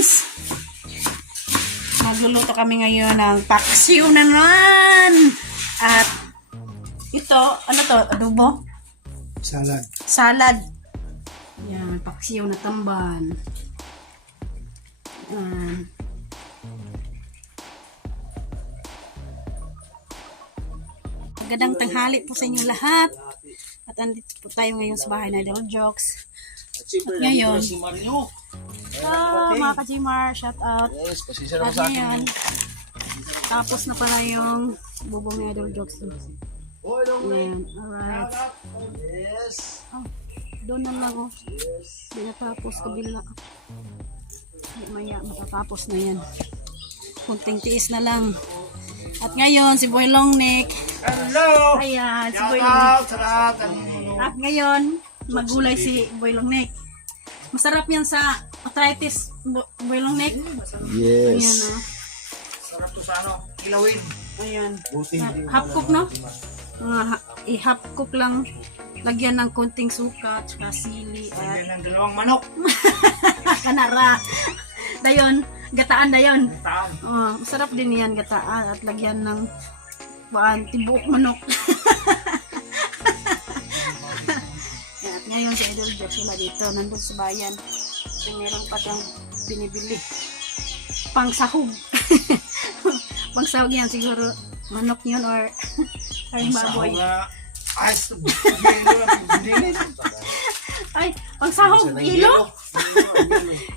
guys! Magluluto kami ngayon ng paksiw na naman! At ito, ano to? Adobo? Salad. Salad. Yan, paksiw na tamban. Yan. Magandang tanghali po sa inyo lahat. At andito po tayo ngayon sa bahay na Idol Jokes. At ngayon, mga ka-Gmar, shout out. At ngayon, tapos na pala yung bubong ni Idol Jokes. Ayan, alright. Oh, doon na lang oh. Hindi natapos kabila. Maya matatapos na yan. Kunting tiis na lang. At ngayon, si Boy Longneck. Hello! Ayan, si Boy Longneck. Sarap! At ngayon, magulay si Boy Longneck. Masarap yan sa arthritis, Boy Longneck. Ayan, Yes. Sarap to sa ano, kilawin. Ayan. Buti hindi mo Half cook, no? I-half cook lang. Lagyan ng konting suka, tsaka sili, at Yan ang dalawang manok. kanara. Dayon, gataan dayon. Taan. Oh, masarap din yan, gataan. At lagyan ng tibok manok. At ngayon si Idol Jack sila dito, nandun sa bayan. Kasi meron pa siyang binibili. Pang sahog. Pang sahog yan, siguro manok yun or ay baboy. Ayos to. Ay, pang sahog, yelo?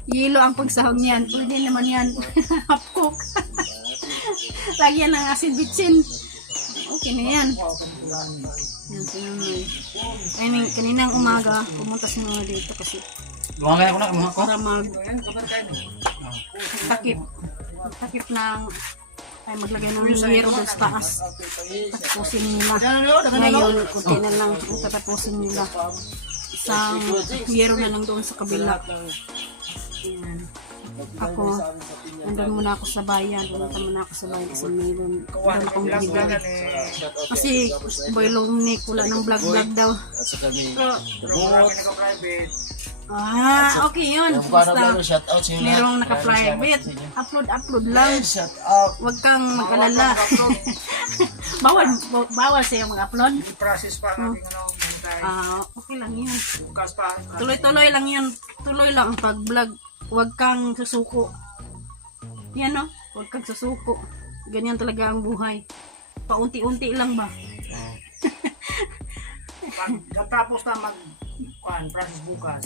Yelo ang pagsahog niyan. Pwede naman yan. Half cook. Lagyan ng asin bitsin. Okay na yan. Yan, sinunod. Kaninang umaga, pumunta si mga dito kasi Lumangan ako na, mga ko. para takip. Takip ng ay maglagay ng yero doon sa taas. Tatapusin nila. Ngayon, kunti na lang ang tatapusin nila. Isang yero na lang doon sa kabila. Ayan. Ako, nandun muna ako sa bayan. Pumunta muna ako sa bayan kasi meron akong binibili. Kasi Boy Longneck, wala ng vlog-vlog daw. Pero marami naka-private. Okay yun. Yung para Basta shout out sa inyo. merong naka-private. Upload lang. Shout out. Huwag kang mag-alala. bawal sa'yo mag-upload. I-process pa ang ating ano, hintay. Okay lang yun. Bukas pa. Tuloy-tuloy lang yun. Tuloy lang ang pag-vlog. Huwag kang susuko. Yan no? Huwag kang susuko. Ganyan talaga ang buhay. Paunti-unti lang ba? Pag tapos na process bukas,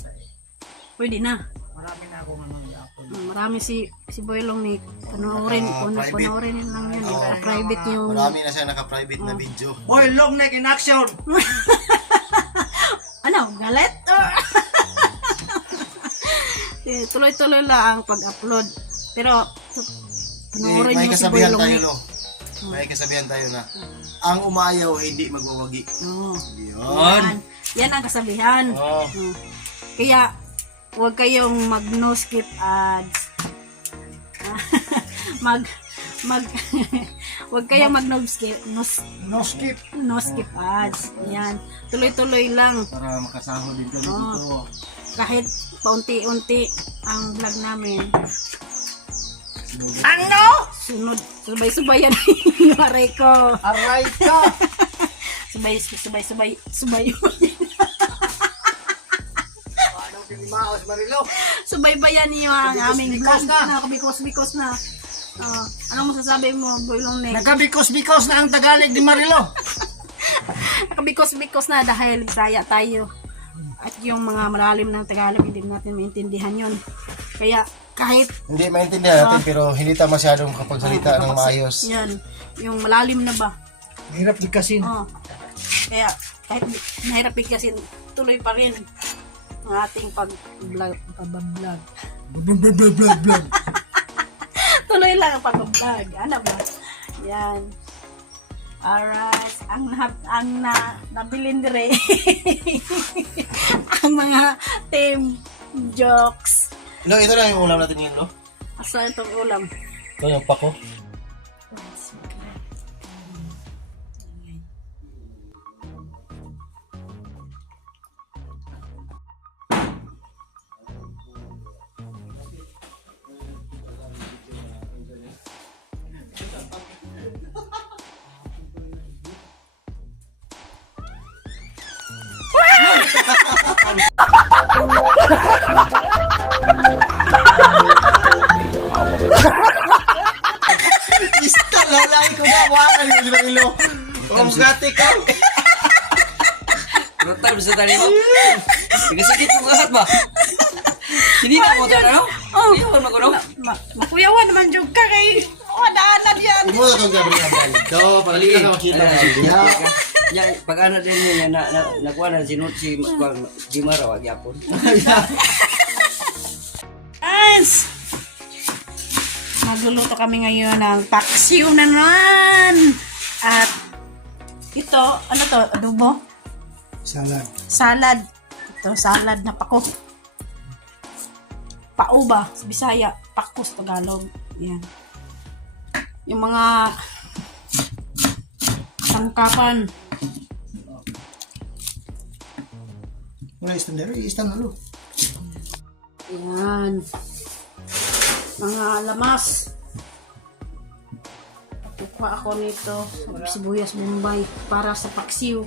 Pwede na. marami na akong ano i-upload. Marami si Boy Longneck. Panoorin. Panoorin lang yan. Private yung... Marami na siya naka-private na video. Boy Longneck in action! Ano? Galit? Tuloy-tuloy lang ang pag-upload. Pero, panoorin May nyo si Boy kasabihan tayo, Longneck. no? May kasabihan tayo na ang umayaw hindi magwawagi. Oo. Yun. Yan ang kasabihan. Oh. Kaya, huwag kayong mag-no skip ads. Huwag kayong mag-no skip, No skip! no skip ads. Yan. Tuloy-tuloy lang. Para makasahod din kami Oo. dito. Kahit paunti-unti ang vlog namin. Ano? Sunod. Subay-subayan yung aray ko. Aray ka! Subay. Ano pinimaos Marilo? Subaybayan niyo ang aming vlog Bikos-bikos na. Nakabikos-bikos na. Anong masasabi mo, Boy Longneck? Nagkabikos-bikos na ang Tagalog ni Marilo. Nakabikos-bikos na dahil Bisaya tayo. At yung mga malalim ng Tagalog, hindi natin maintindihan yun. Kaya kahit Hindi maintindihan natin pero hindi tayo masyadong kapagsalita ng maayos. yan, yung malalim na ba? Hirap dikasin. Kaya kahit nahirap kasi tuloy pa rin ang ating pag-vlog. Tuloy lang ang pag-vlog. Ano ba? Yan. Alright. Nabilin dire. Ang mga team jokes. No, ito lang yung ulam natin ngayon, no? Asa itong ulam? Ito yung pako. Ista, lalaki ko na. Wakan ko si Marilo. Ang gati ko. Rotar bisa tali mo. Sige mo lahat ba? Hindi ka mo to ano? Oh. Hindi ko no. Makuyawan naman jud ka kay daanan yan. Imo na itong Gabriel Abeldo. Pagalik ka na makita ka. Ya, pag ano din niya nakuha na sinut si Jimara wag yapon. Guys! Magluluto kami ngayon ng paksiw na naman. At ito, ano to? Adobo? Salad. Salad. Ito, salad na pako. Pao ba? Sa Bisaya. Pako sa Tagalog. Yan. Yung mga sangkapan. Wala istandero, istan na lo. Yan. Mga lamas. Kukuha ako nito. Sibuyas Bombay para sa paksiw.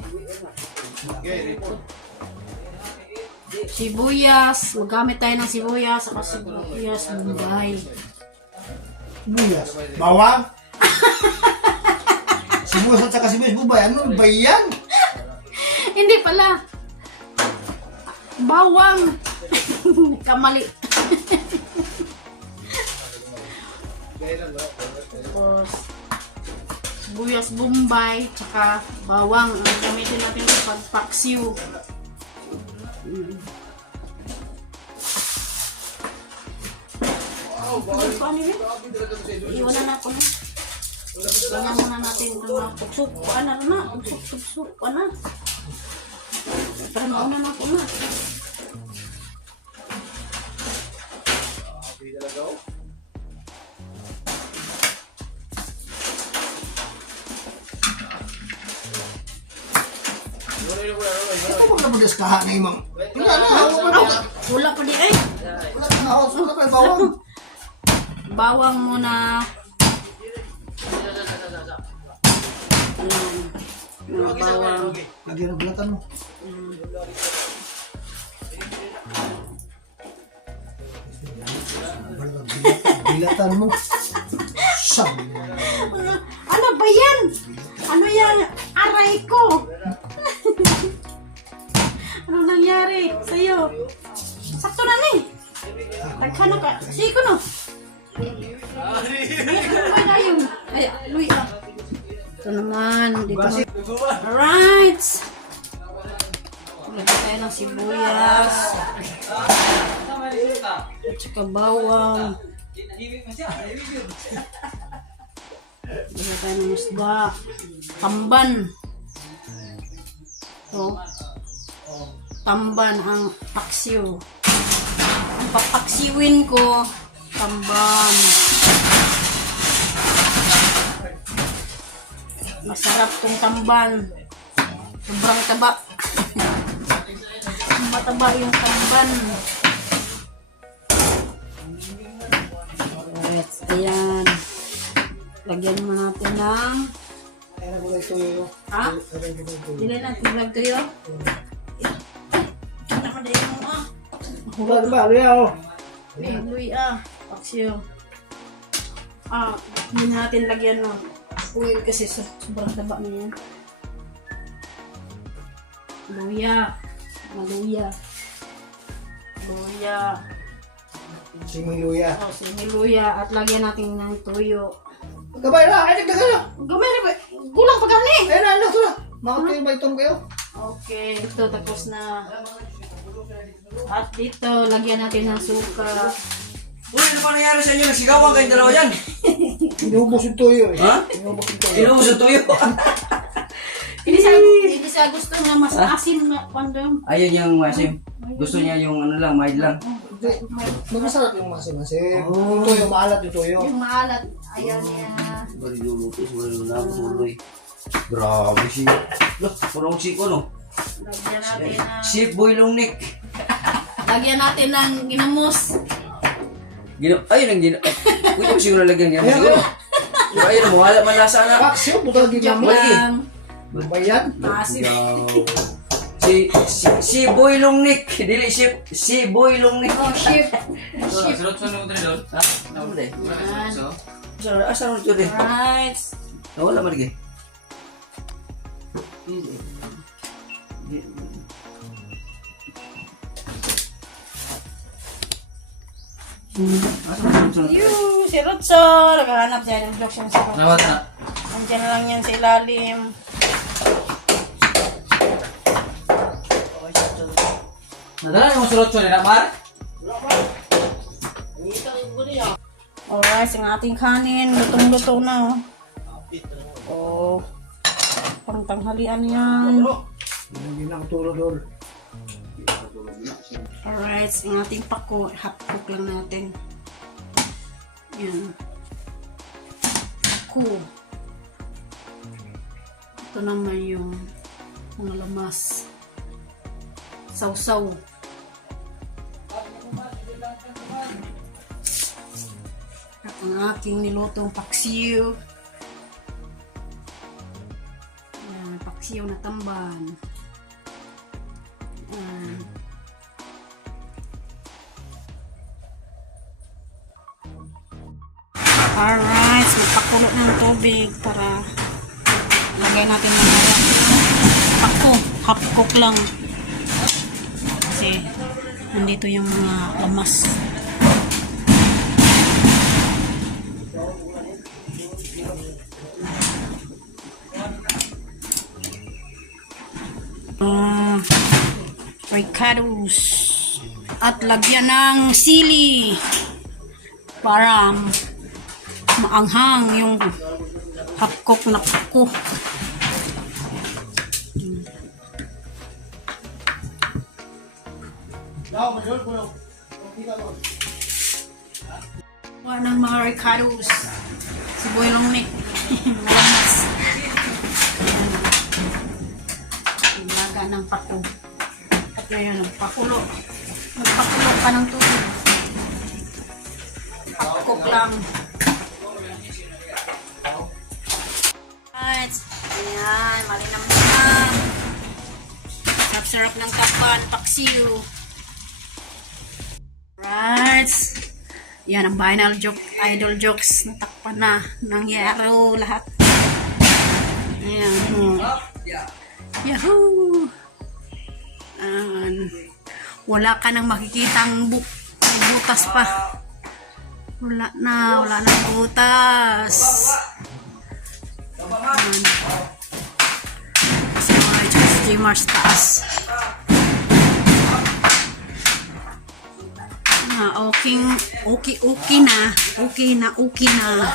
Sibuyas. Magamit tayo ng sibuyas. Saka sibuyas Bombay. Sibuyas. Bawang. Sibuyas at saka sibuyas bubay. Ano ba yan? Hindi pala. Bawang. Kamali. Tapos, sibuyas Bombay, tsaka bawang. Ang gamitin natin sa pagpaksiw. Ano yun? Iwanan na ako na. Iwanan muna natin ito na tuksok. Ano na? Tuksok. Ano? Tara mauna na ako na. Ano ba nabudas kaha na imang? Wala na, Wala pa di ay. wala pa na house, wala pa yung bawang. Bawang muna. Mga bawang. Lagyan ng bulatan mo. Bilatan mo. Sabi mo. Ano ba yan? Ano yan? Aray ko! Ano nangyari sa'yo? Sakto na ni. Tagkana ka. Siko no. Ay na yun. Ay, Luy ah. Ito naman. Dito na. Alright. Lagyan tayo ng sibuyas. At saka bawang. Lagyan tayo ng isda. Tamban. So, tamban ang paksiw. Ang papaksiwin ko, tamban. Masarap tong tamban. Sobrang taba. Mataba yung tamban. Alright, ayan. Lagyan mo natin ng... Ha? Ilan ang tulag kayo? Nakadayo mo ah. Wala ba? Luya oh. Luy ah. Paksiyo. Ah, hindi natin lagyan no. Oil kasi sobrang taba na yan. Luya. Maluya. Luya. Siming luya. Oh, siniluya. At lagyan natin ng tuyo. Gabay na, ay nagdagan na. Gamay na ba? Gulang pa gani. Ayun na, ito na. Makakayo ba itong kayo? Okay, ito tapos na. At dito, lagyan natin ng suka. Uy, ano pa nangyari sa inyo? Nagsigawan kayong dalawa yan. Inubos yung tuyo eh. Ha? Inubos yung tuyo. Inubos yung tuyo. Hindi siya gusto na mas asim na pandong. Ayun yung masim. Gusto niya yung ano lang, mild lang. Hindi, masarap yung masim-masim. Yung tuyo, maalat yung tuyo. Yung maalat, ayaw niya. Bari luluto, bari luluto, suloy. Grabe siya. Loh, parang siko no? Lagyan natin ng... Chef Boy Longnik. Lagyan natin ng ginamos. Ayun ang Pwede mo siguro lagyan niya. Siguro. Pero ayun mo, wala man lasa na. Paksiw, buka Joke ginamit. lang. Bayan. Asim. Si Si Boy Longnik, dili si Boy Longnik. Oh, ship. Sunod mo dito doon. Ha? Ano deh? Yan. So, Asa ron jud eh. Alright. Wala man lagi. Yung si Rotso, naghahanap siya ng block siya sa nawat na. Andiyan lang yan sa ilalim. Nadala yung sunod nila, Mar? Alright, ang ating kanin, lutong-luto na. Oh, pangtanghalian yan. Alright, ang ating pako, half cook lang natin. Yan. Pako. Ito naman yung mga lamas. Sausaw. At ang aking nilutong paksiw. Yan, paksiw na tamban. Yan. Alright, so pakulo ng tubig para lagay natin ng pako. Half cook lang. Kasi nandito yung mga lamas. Ricados. At lagyan ng sili para maanghang yung half cook na pako. Wala ng mga ricados. Si Boy Longnik. Malamas. Laga ng pako. At ngayon, pakulo. Magpakulo ka ng tubig. Cook lang. Right. Ayan, malinam-linam. Sarap-sarap ng kapan, paksiw. Right. Yan ang vinyl joke, idol jokes. Natakpan na ng yaro lahat. Ayan. Yahoo! Wala ka nang makikitang butas pa. Wala na butas. Ayan. Kasi mga G-Mars taas. Okay na.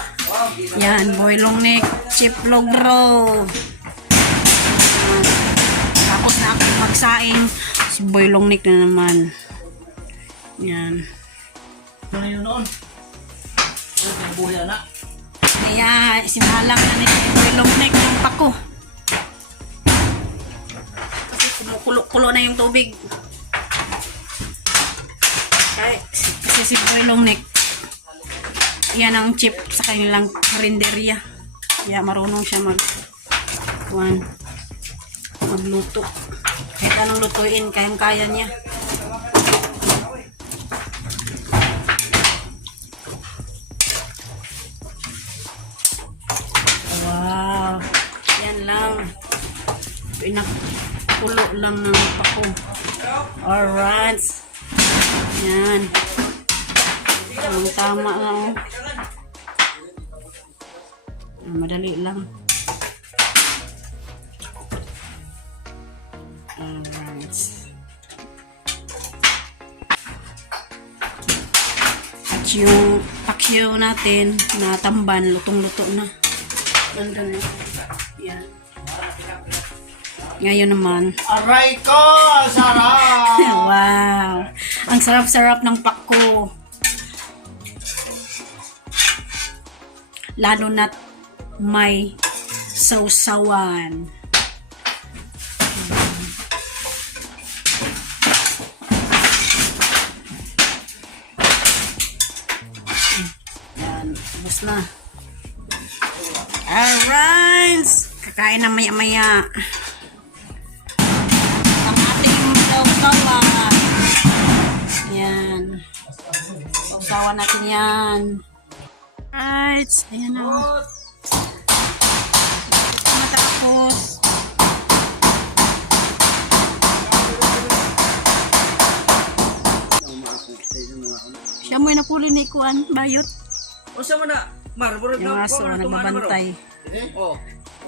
Yan, Boy Longnik, Chip Logro. Tapos na ako magsaing. Si Boy Longnik na naman. Yan. Ano yun noon? Buhay na. Kaya, sinalang na ni Boy Longnik yung pako. Kasi kumukulo-kulo na yung tubig. Kasi si Boy Longnik, yan ang chip sa kanilang karinderya. Kaya marunong siya magluto. Kahit anong lutuin, kayang-kaya niya. Wow. Yan lang. Pinakulo lang ng pako. Alright. Yan. Tama lang. Madali lang. Alright. At yung paksiw natin na tamban, lutong-luto na. Nandun na. Yan. Ngayon naman. Aray ko! Sarap! Wow! Ang sarap-sarap ng pako. Lalo na't may sausawan. Yan, ubos na. Alright! Kakain na maya-maya. Ang Gagawa natin yan. Alright. Ayan na. Matapos. Siya mo yung napuli ni Kuan, Bayot. O sa mana, Mar, burag Yung na aso ko na na tumana maro. nagbabantay. Oh.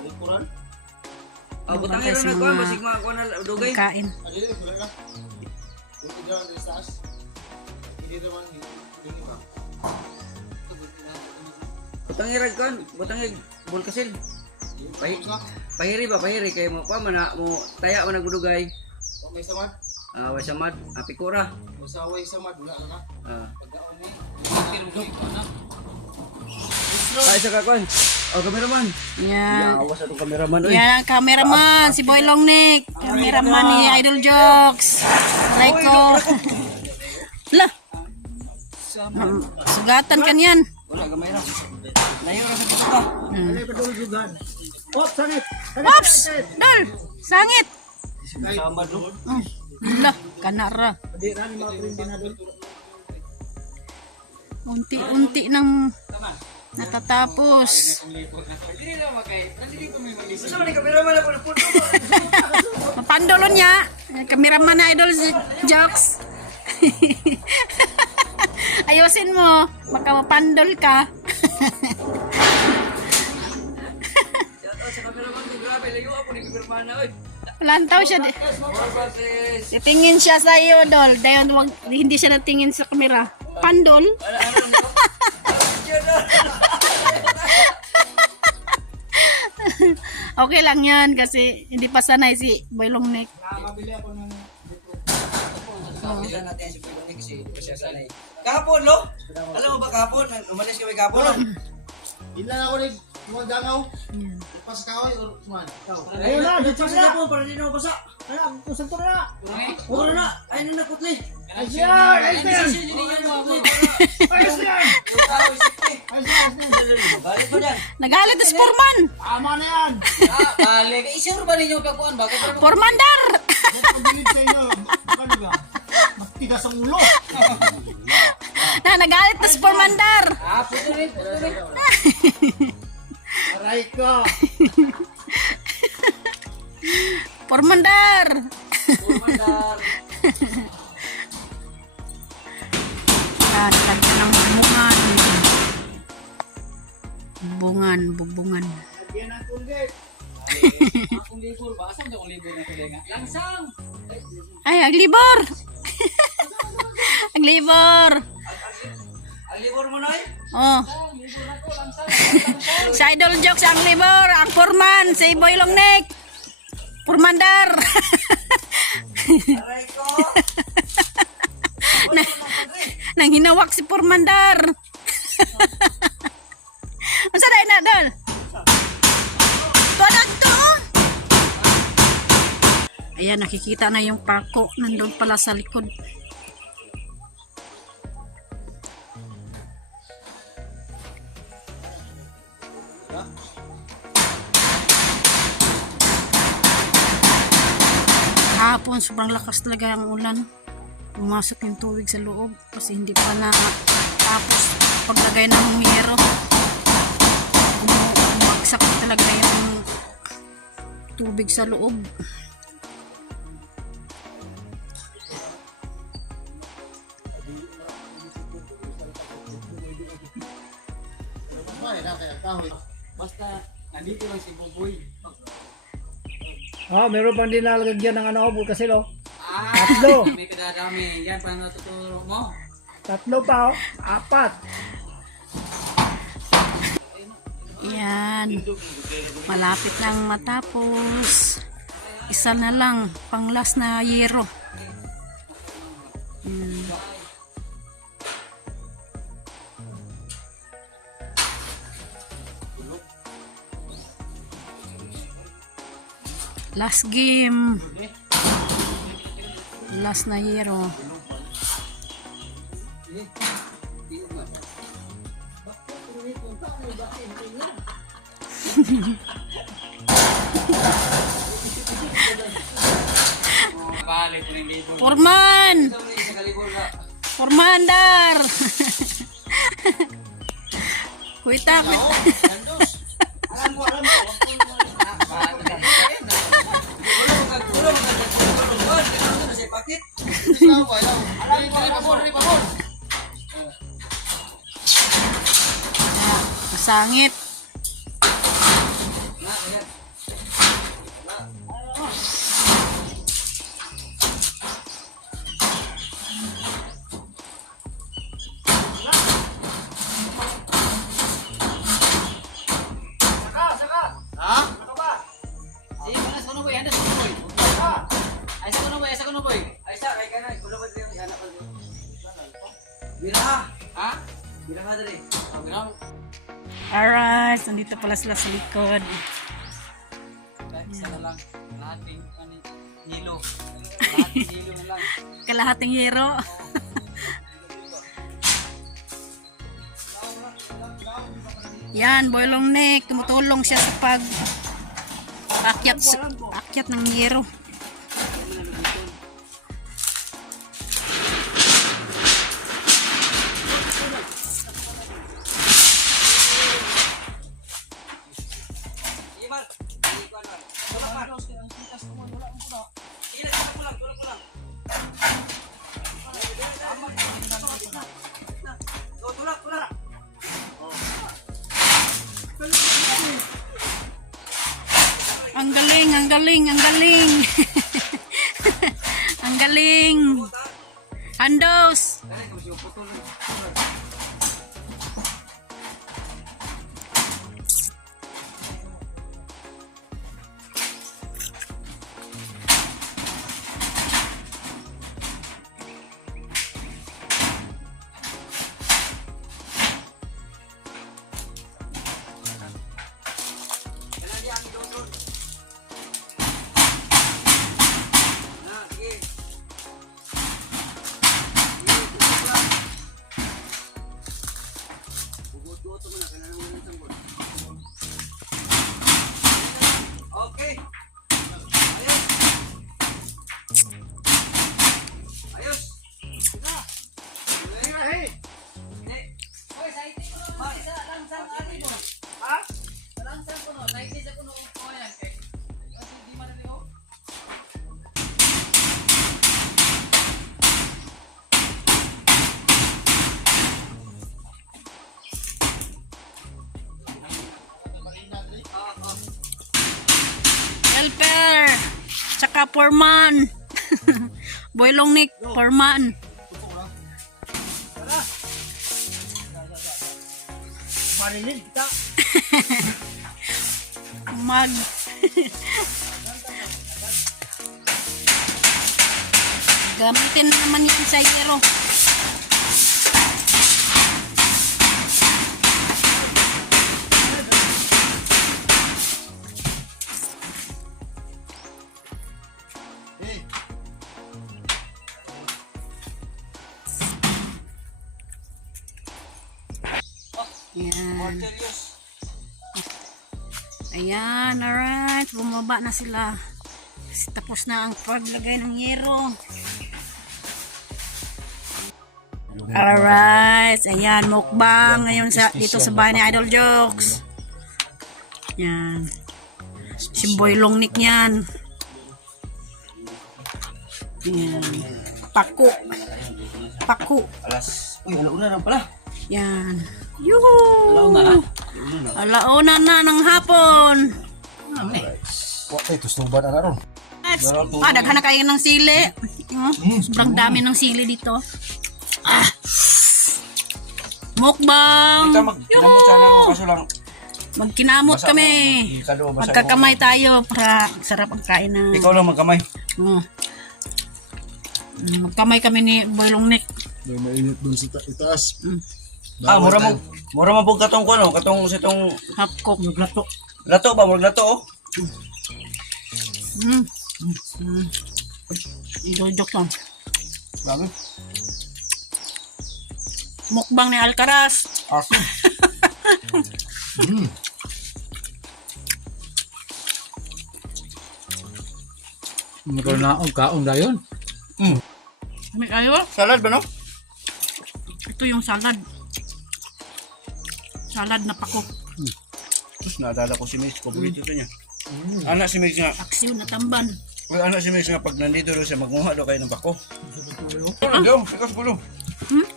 Likuran. Butang Nagbabantay iro sa na ko, mga basig mga ko na dugay. kain. Alili, wala na. Buti dyan ang taas. Hindi naman, hindi ba? Butang iro ko, butang iro bulkasil. Pahiri ba, pahiri kay mo pa mana mo taya man nagdugay. O may samad? Way samad, apikura. Masaway samad, wala na. Pagkaon ni. Ay sa kakon. Oh, cameraman. Yan. Yawas atong cameraman oy. Yan ang cameraman, si Boy Longnick. Cameraman ni Idol Jokes. Raiko. Lah. Sugatan kan yan. Wala kamera. Layo ra sa pasta. Alay paduljugan. Oh, sangit. Ops! Dol! Sangit! Sama do. Lah, kanara. Di ra ni mga prindi na doon. Unti-unti nang natatapos. Sa man cameraman ako na puno. Mapandolon niya. Cameraman na Idol Jokes. Ayusin mo. Baka mapandol ka. Sa cameraman ko grabe layo ako ni cameraman oy. Lantaw siya. Titingin siya sa iyo, Dol. Dayon wag hindi siya natingin sa kamera. Pandol. Okay lang yan kasi hindi pa sanay si Boy Longnick. Mabili ako ng Isa natin si Pulong kasi prosesan ay. Kahapon lo. Alam mo ba kahapon? Umalis kami kahapon. Lo. Ilan ako ni mga dangaw? Pas kaway or suman? Ayun na, dito Sa na. Japon para di na basa. Kaya, kusang to na. Wala na. Ay na nakutli. Ayos yan! Ayos yan! Ayos yan! Balik pa dyan. Nagalit si Foreman. Tama na yan! Balik. Isure ba ninyo pagkuhan? Bakit pa Formandar. Pagbilid sa inyo, ano ba? Magtigas ang ulo! Nagalit na si Formandar. putuloy. Aray ko! Formandar. Pumandar. Lagyan ng bubungan. Bubungan. Lagyan ang kulgit! Akong libur ba? Asan akong libur na kulinga? Langsang. Ay, aglibor. Aglibor. Ang libur mo na eh. Oh. Sa Idol Jokes ang libor, ang Foreman, si Boy Longnick. Formandar. Aray ko. Nang hinawak si Formandar. Ang saray na, Dol. Tuwadag to. Ayan, nakikita na yung pako. Nandun pala sa likod. Hapon, sobrang lakas talaga ang ulan. Pumasok yung tubig sa loob kasi hindi pa na tapos paglagay ng yero. Bumagsak talaga yung tubig sa loob. Basta, nandito lang si Buboy. Oh, meron pang dinalagyan ng ano, bulkasil oh. May kadadami. Yan pa natuturo mo. Tatlo pa oh. 4. Yan. Malapit nang matapos. Isa na lang. Pang last na yero. Last game. Last na yero. Forman! Formandar! Kuitak. Alam mo. Pakit. Masangit. Ha? Sige, mana sa kuno boy, anda sa kuno boy. Ay sa kuno boy, ay sa kuno boy. Ay sa kay kana, kuno boy yung anak ko. Bira, ha? Bira ha dali. Bira. Alright, nandito pala sila sa likod. Isa na lang. Lahating hilo. Lahating hilo na lang. Kalahating hero. Yan, Boylong Nick. Tumutulong siya sa akyat ng hero. Sige, Mar. Sige, kuan, Mar. Tulak, Mar. Sige, tulak lang. Go, tulak. Ang galing. Ang galing. Handos. Dali, kung siya putol. Kailan di ang idodon? Na, sige. Okay. Ayos. Hoy, sa iti ko no, isa langsang ari mo. Ha? Langsang ko no, sa iti sa kuno ko yan kay. Kasi di man ni ho. Helper. Tsaka Foreman. Boylong Nick, Foreman. Marinig kita. Mag. Gamitin na naman yan sa hero. Yan. Serious. Ayan, alright. Bumaba na sila. Tapos na ang paglagay ng yero. Alright. Ayan, mukbang ngayon dito sa bahay ni Idol Jokes. Yan. Si Boylong Nick yan. Yan. Paku. Uy, alauna na pala. Yan. Yuhu! Alauna na ng hapon. Ito, stuban na ron. Daghan na kayo ng sili. Sobrang dami ng sili dito. Mukbang! Kinamot sana ako kaso lang. Magkinamot kami. Magkakamay tayo para sarap ang kain na. Ikaw lang magkamay. Magkamay kami ni Boylong Nick. May mainit dun sa itaas. Mura mo po katong ko no, katong sitong Half cook. lato ba, murag lato oh. Idojok lang. Dami. Mukbang ni Alcaraz. Aso. Magkanaong kaong na yun. May kayo? Salad ba no? Ito yung salad. salad na pako. Tapos naalala ko si Mix, paborito ito niya. Anak si Mix nga, Aksiw na tamban. anak si Mix nga pag nandito doon siya, magmuha daw kayo ng bako. Ano daw? Sikas ko daw.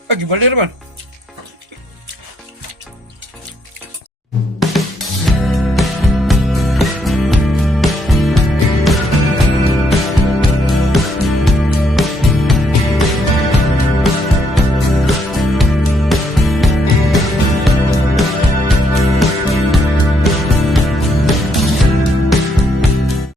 Ay, gibalir man.